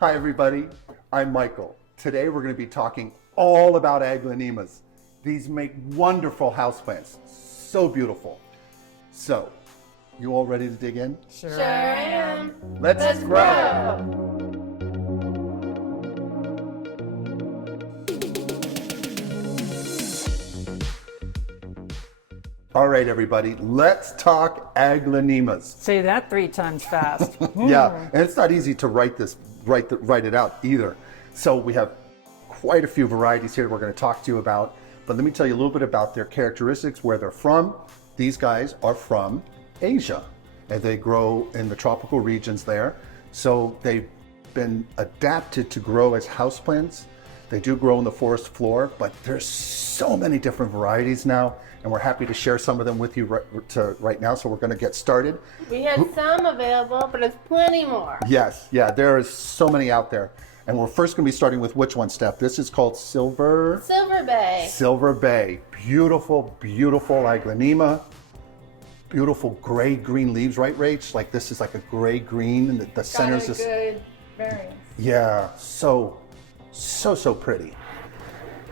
Hi everybody, I'm Michael. Today we're going to be talking all about Aglaonemas. These make wonderful houseplants, so beautiful. So, you all ready to dig in? Sure am. Let's grow! All right everybody, let's talk Aglaonemas. Say that 3 times fast. Yeah, and it's not easy to write it out either. So we have quite a few varieties here we're going to talk to you about, but let me tell you a little bit about their characteristics, where they're from. These guys are from Asia, and they grow in the tropical regions there. So they've been adapted to grow as houseplants. They do grow on the forest floor, but there's so many different varieties now, and we're happy to share some of them with you right now. So we're going to get started. We have some available, but there's plenty more. Yes, yeah, there is so many out there. And we're first going to be starting with which one, Steph? This is called Silver Bay. Silver Bay. Beautiful, beautiful Aglaonema. Beautiful gray-green leaves, right, Rach? Like this is like a gray-green, and the center's Got a good variance. Yeah, so pretty.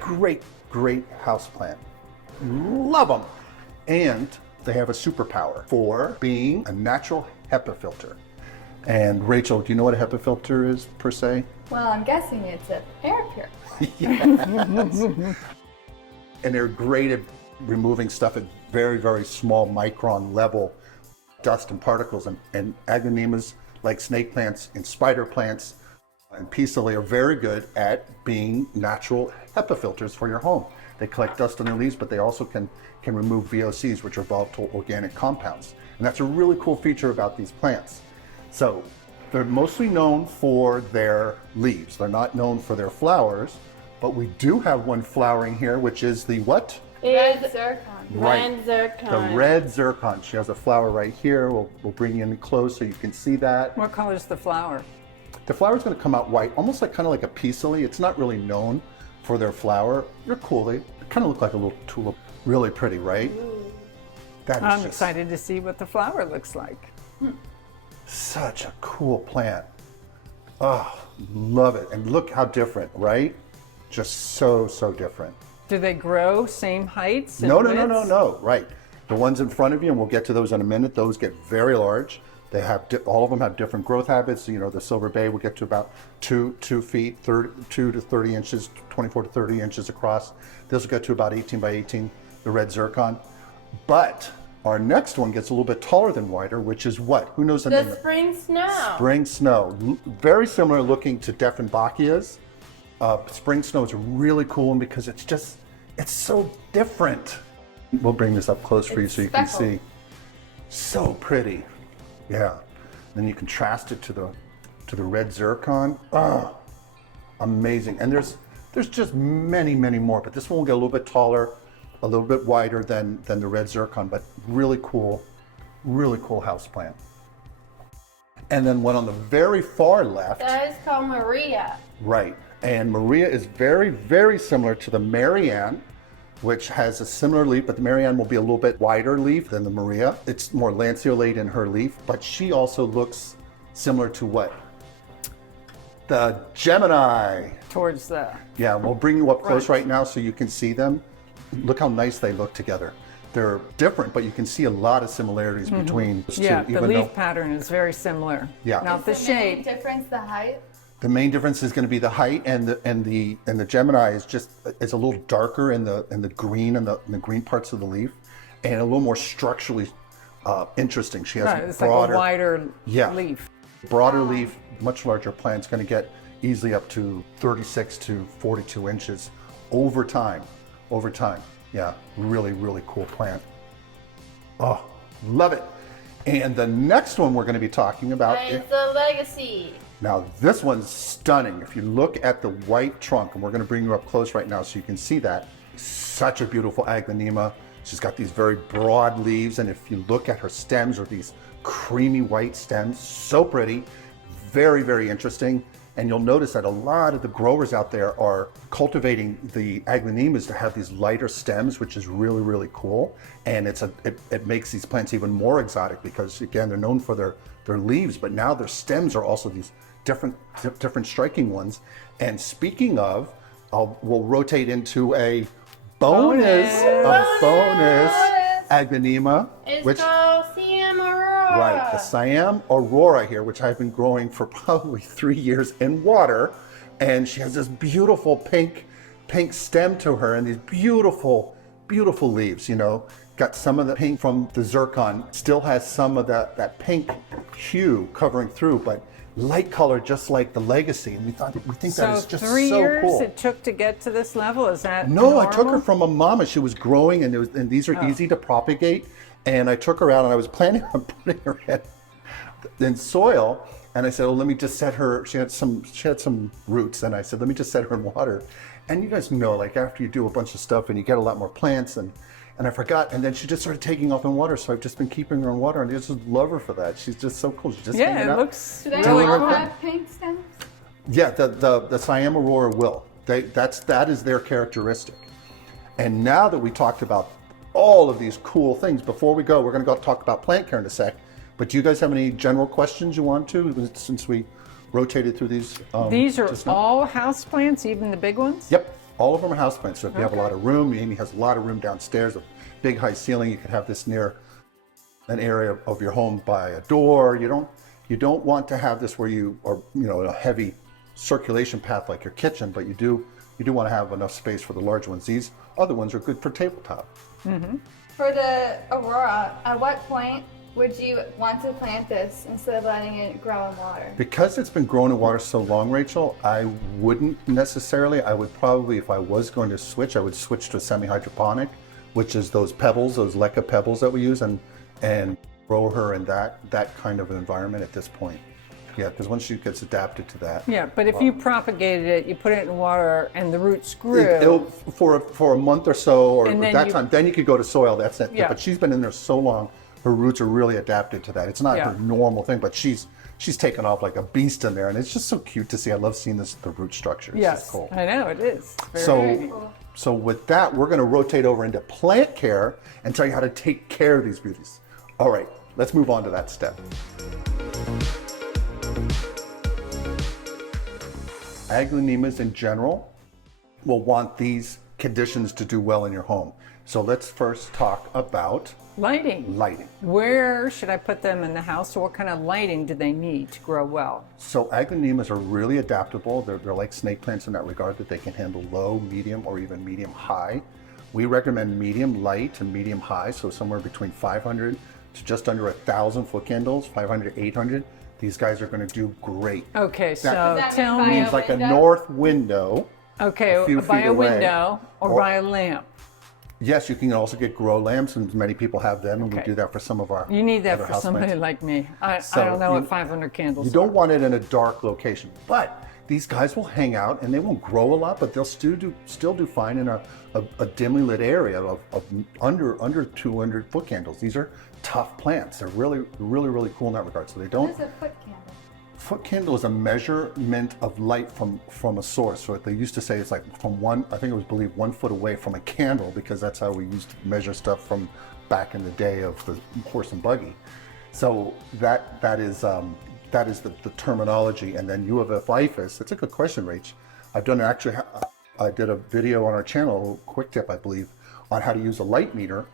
Great houseplant. Love them. And they have a superpower for being a natural HEPA filter. And Rachel, do you know what a HEPA filter is per se? Well, I'm guessing it's an air purifier. Yes. And they're great at removing stuff at very, very small micron level, dust and particles. And Aglaonemas, like snake plants and spider plants and peace lily, are very good at being natural HEPA filters for your home. They collect dust on their leaves, but they also can remove VOCs, which are volatile organic compounds. And that's a really cool feature about these plants. So they're mostly known for their leaves. They're not known for their flowers, but we do have one flowering here, which is the what? Red Zircon. Right. Zircon. The red zircon. She has a flower right here. We'll bring you in close so you can see that. What color is the flower? The flower is going to come out white, almost like kind of like a peace lily. It's not really known for their flower. They're cool. They kind of look like a little tulip. Really pretty, right? That is I'm just excited to see what the flower looks like. such a cool plant. Oh, love it. And look how different, right? Just so different. Do they grow same heights? and No. widths? Right. The ones in front of you, and we'll get to those in a minute, those get very large. They have, all of them have different growth habits. You know, the Silver Bay will get to about 2 feet, 2 to 30 inches, 24 to 30 inches across. This will get to about 18 by 18, the red zircon. But our next one gets a little bit taller than wider, which is what? Who knows the name? The spring snow. Spring snow. Very similar looking to Dieffenbachias. Spring snow is a really cool one because it's so different. We'll bring this up close for you so you can see. So pretty. Yeah. Then you contrast it to the red zircon. Oh, amazing. And there's just many more, but this one will get a little bit taller, a little bit wider than the red zircon, but really cool houseplant. And then one on the very far left. That is called Maria. Right. And Maria is very similar to the Marianne, which has a similar leaf, but the Marianne will be a little bit wider leaf than the Maria. It's more lanceolate in her leaf, but she also looks similar to what? The Gemini. Towards the... Yeah, we'll bring you up close right now so you can see them. Look how nice they look together. They're different, but you can see a lot of similarities between the two. Yeah, the even leaf though pattern is very similar. Yeah. Not the The main shade. difference, the height. the main difference is going to be the height, and the Gemini is a little darker in the green and the green parts of the leaf, and a little more structurally interesting. She has It's broader, like a wider Yeah. leaf. broader leaf, much larger plant. It's going to get easily up to 36 to 42 inches over time. Yeah, really cool plant. Oh, love it. And the next one we're going to be talking about is It's the Legacy. now this one's stunning. If you look at the white trunk, and we're going to bring you up close right now so you can see that. Such a beautiful Aglaonema. She's got these very broad leaves, and if you look at her stems, are these creamy white stems. So pretty, very interesting. And you'll notice that a lot of the growers out there are cultivating the Aglaonemas to have these lighter stems, which is really cool. And it makes these plants even more exotic because, again, they're known for their leaves, but now their stems are also these different striking ones. And speaking of, we'll rotate into a bonus Aglaonema, It's called Siam Aurora. right, the Siam Aurora here, which I've been growing for probably 3 years in water, and she has this beautiful pink stem to her, and these beautiful leaves. Got some of the pink from the Zircon, still has some of that pink hue covering through, but light color just like the Legacy. And we think that is just so cool. 3 years it took to get to this level? Is that No, normal? I took her from a mama. She was growing, and these are easy to propagate. And I took her out, and I was planning on putting her in soil. And I said, let me just set her. She had some roots, and I said, let me just set her in water. And you guys know, like after you do a bunch of stuff and you get a lot more plants, and I forgot, and then she just started taking off in water. So I've just been keeping her in water, and I just love her for that. She's just so cool. She's just hanging it out. looks Do they really all cool. have pink stems? Yeah, the Siam Aurora will. That is their characteristic. And now that we talked about all of these cool things, before we go, we're going to go talk about plant care in a sec. But do you guys have any general questions you want to, since we rotated through these? These are just now? all houseplants, even the big ones? Yep, all of them are houseplants. So if you have a lot of room, Amy has a lot of room downstairs, a big high ceiling. You could have this near an area of your home by a door. You don't want to have this where you are, in a heavy circulation path like your kitchen, but you do want to have enough space for the large ones. These other ones are good for tabletop. Mm-hmm. For the Aurora, at what point would you want to plant this instead of letting it grow in water? Because it's been grown in water so long, Rachel, I wouldn't necessarily. I would probably, if I was going to switch, I would switch to a semi-hydroponic, which is those pebbles, those leca pebbles that we use, and grow her in that kind of an environment at this point. Yeah, because once she gets adapted to that. Yeah, but if you propagated it, you put it in water, and the roots grew. It'll, for a month or so, or And then that you- time, then you could go to soil. That's it. Yeah. But she's been in there so long, her roots are really adapted to that. It's not Yeah. her normal thing, but she's taken off like a beast in there, and it's just so cute to see. I love seeing the root structure. It's just Yes, cool. I know, it is. Very So with that, we're going to rotate over into plant care and tell you how to take care of these beauties. All right, let's move on to that step. Aglaonemas in general will want these conditions to do well in your home. So let's first talk about lighting. lighting. Where should I put them in the house, or what kind of lighting do they need to grow well? So Aglaonemas are really adaptable. They're like snake plants in that regard, that they can handle low, medium, or even medium high. We recommend medium light and medium high, so somewhere between 500 to just under 1,000 foot candles, 500 to 800. These guys are going to do great. Okay, so that tell mean by me. Means like a window? north window. Okay, a few by feet a away. window or Or- by a lamp. Yes, you can also get grow lamps, and many people have them, and we Okay. do that for some of our You need that other for houseplants. somebody like me. I So don't know you- what 500 candles You don't want it in a dark location, but these guys will hang out, and they won't grow a lot, but they'll still do fine in a dimly lit area of under 200 foot candles. These are tough plants. They're really cool in that regard. So they What don't. is a foot candle? Foot candle is a measurement of light from a source. So they used to say it's like from I think it was believed 1 foot away from a candle, because that's how we used to measure stuff from back in the day of the horse and buggy. So that is the terminology. And then U of F IFAS. That's a good question, Rach. I've done actually. I did a video on our channel, quick tip, I believe, on how to use a light meter,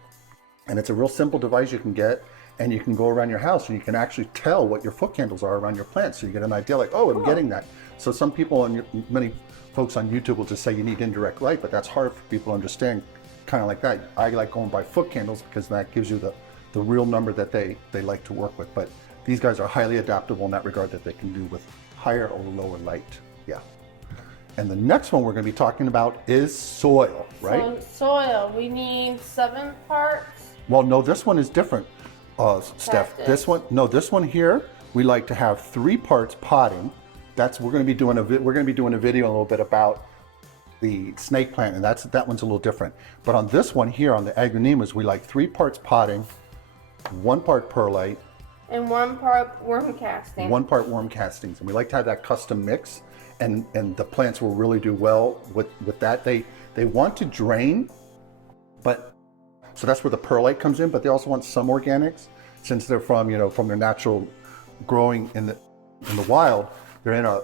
and it's a real simple device you can get. And you can go around your house and you can actually tell what your foot candles are around your plants. So you get an idea like, oh, I'm getting that. So some people, many folks on YouTube will just say you need indirect light, but that's hard for people to understand, kind of like that. I like going by foot candles because that gives you the real number that they like to work with. But these guys are highly adaptable in that regard, that they can do with higher or lower light. Yeah. And the next one we're going to be talking about is soil, right? So soil, we need 7 parts. Well, no, this one is different. Steph, Practice. this one here, we like to have 3 parts potting. We're going to be doing a video in a little bit about the snake plant, and that one's a little different. But on this one here, on the Aglaonemas, we like 3 parts potting, 1 part perlite, And 1 part worm casting. 1 part worm castings, and we like to have that custom mix. And the plants will really do well with that. They want to drain, but so that's where the perlite comes in. But they also want some organics, since they're from their natural growing in the wild, they're in a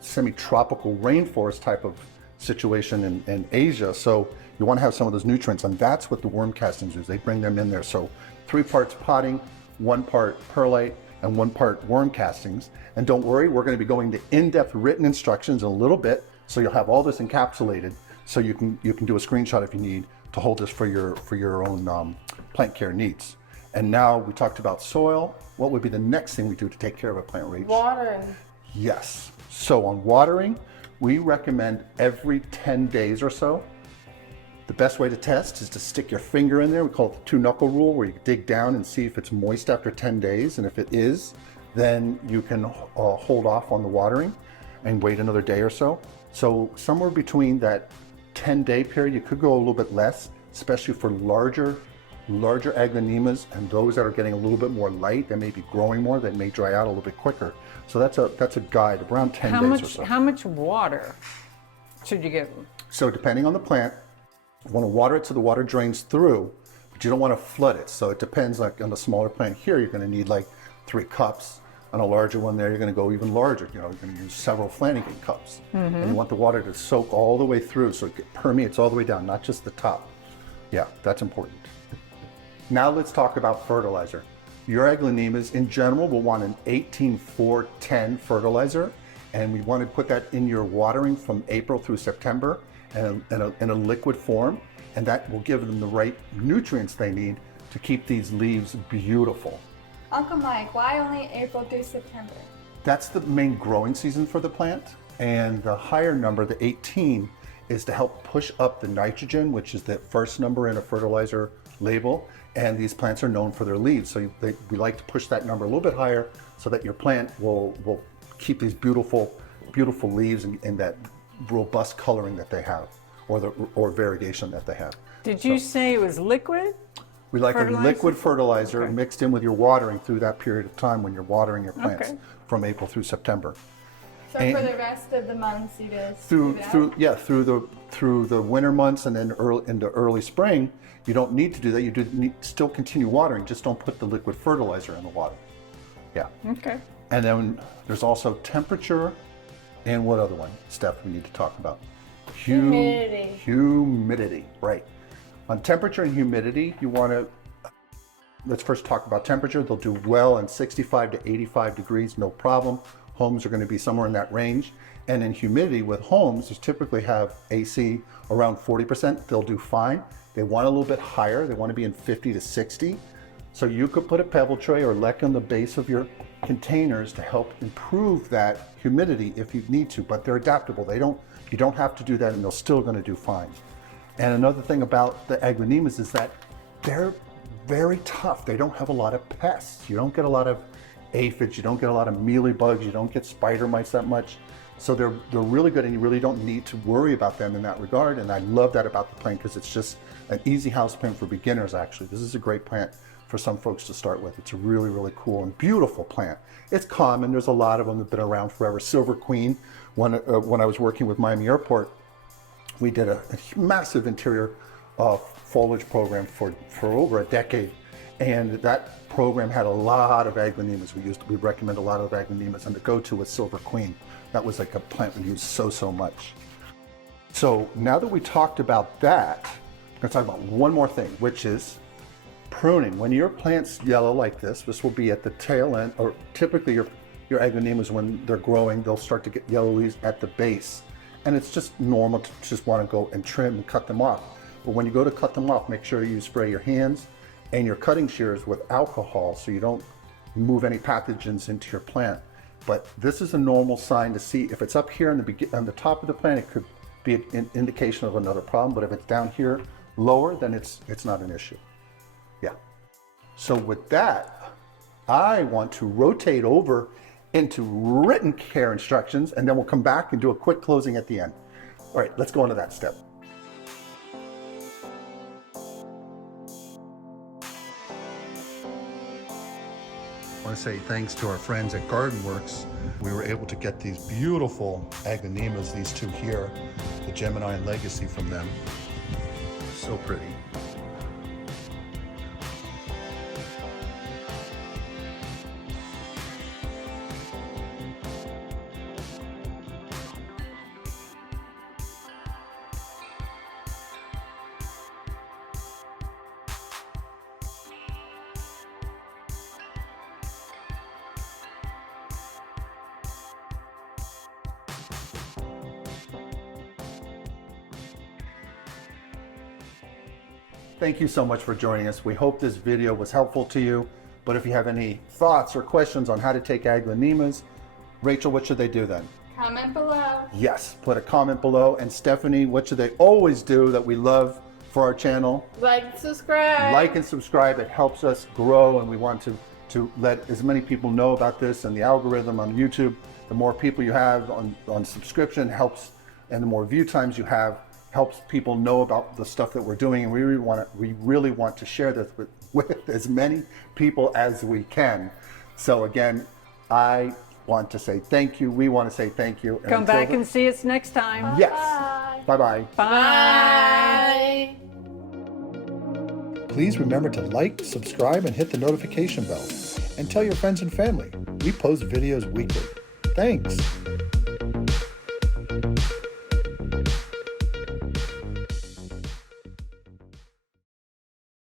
semi-tropical rainforest type of situation in Asia. So you want to have some of those nutrients, and that's what the worm castings do. They bring them in there. So 3 parts potting, 1 part perlite, and 1 part worm castings. And don't worry, we're going to be going to in-depth written instructions in a little bit, so you'll have all this encapsulated, so you can do a screenshot if you need to hold this for your own plant care needs. And now we talked about soil. What would be the next thing we do to take care of a plant, Rach? Watering. Yes. So on watering, we recommend every 10 days or so. The best way to test is to stick your finger in there. We call it the 2-knuckle rule, where you dig down and see if it's moist after 10 days. And if it is, then you can hold off on the watering and wait another day or so. So somewhere between that 10-day period, you could go a little bit less, especially for larger Aglaonemas and those that are getting a little bit more light. They may be growing more. They may dry out a little bit quicker. So that's a guide, around 10 days or so. How much water should you give them? So depending on the plant, you want to water it so the water drains through, but you don't want to flood it. So it depends, like on the smaller plant here, you're going to need like 3 cups. On a larger one there, you're going to go even larger. You know, you're going to use several Flanagan cups. And you want the water to soak all the way through so it permeates all the way down, not just the top. Yeah, that's important. Now let's talk about fertilizer. Your Aglaonemas in general will want an 18-4-10 fertilizer, and we want to put that in your watering from April through September in a liquid form, and that will give them the right nutrients they need to keep these leaves beautiful. Uncle Mike, why only April through September? That's the main growing season for the plant, and the higher number, the 18, is to help push up the nitrogen, which is the first number in a fertilizer label, and these plants are known for their leaves, so we like to push that number a little bit higher so that your plant will keep these beautiful leaves and that robust coloring that they have, or variegation that they have. Did you say it was liquid? We like fertilizer? a liquid fertilizer Okay. mixed in with your watering through that period of time when you're watering your plants, Okay. from April through September. So And- for the rest of the months, you just Through leave it out? through the winter months and then into early spring, you don't need to do that. You still continue watering, just don't put the liquid fertilizer in the water. Yeah. Okay. And then there's also temperature, and what other one, Steph, we need to talk about? Humidity. Humidity, right. On temperature and humidity, you want to, let's first talk about temperature. They'll do well in 65 to 85 degrees, no problem. Homes are going to be somewhere in that range. And in humidity with homes, you typically have AC around 40%. They'll do fine. They want a little bit higher. They want to be in 50 to 60. So you could put a pebble tray or leck on the base of your containers to help improve that humidity if you need to, but they're adaptable. You don't have to do that, and they're still going to do fine. And another thing about the Aglaonemas is that they're very tough. They don't have a lot of pests. You don't get a lot of aphids. You don't get a lot of mealybugs. You don't get spider mites that much. So they're really good, and you really don't need to worry about them in that regard. And I love that about the plant because it's just an easy house plant for beginners, actually. This is a great plant for some folks to start with. It's a really, really cool and beautiful plant. It's common. There's a lot of them that have been around forever. Silver Queen, when I was working with Miami Airport, we did a massive interior foliage program for over a decade. And that program had a lot of Aglaonemas. We recommend a lot of Aglaonemas, and the go-to was Silver Queen. That was like a plant we used so much. So now that we talked about that, I'm gonna talk about one more thing, which is pruning. When your plant's yellow like this will be at the tail end, or typically your Aglaonemas, when they're growing, they'll start to get yellow leaves at the base. And it's just normal to just want to go and trim and cut them off. But when you go to cut them off, make sure you spray your hands and your cutting shears with alcohol so you don't move any pathogens into your plant. But this is a normal sign to see. If it's up here on the top of the plant, it could be an indication of another problem. But if it's down here lower, then it's not an issue. Yeah. So with that, I want to rotate over into written care instructions, and then we'll come back and do a quick closing at the end. All right, let's go into that step. I want to say thanks to our friends at Garden Works. We were able to get these beautiful Aglaonemas, these two here, the Gemini and Legacy from them. So pretty. Thank you so much for joining us. We hope this video was helpful to you. But if you have any thoughts or questions on how to take Aglaonemas, Rachel, what should they do then? Comment below. Yes, put a comment below. And Stephanie, what should they always do that we love for our channel? Like, subscribe. Like and subscribe. It helps us grow, and we want to let as many people know about this and the algorithm on YouTube. The more people you have on subscription helps, and the more view times you have helps people know about the stuff that we're doing. And we really want to share this with as many people as we can. So again, I want to say thank you. We want to say thank you. Come back and see us next time. Yes. Bye-bye. Bye. Please remember to like, subscribe, and hit the notification bell. And tell your friends and family. We post videos weekly. Thanks.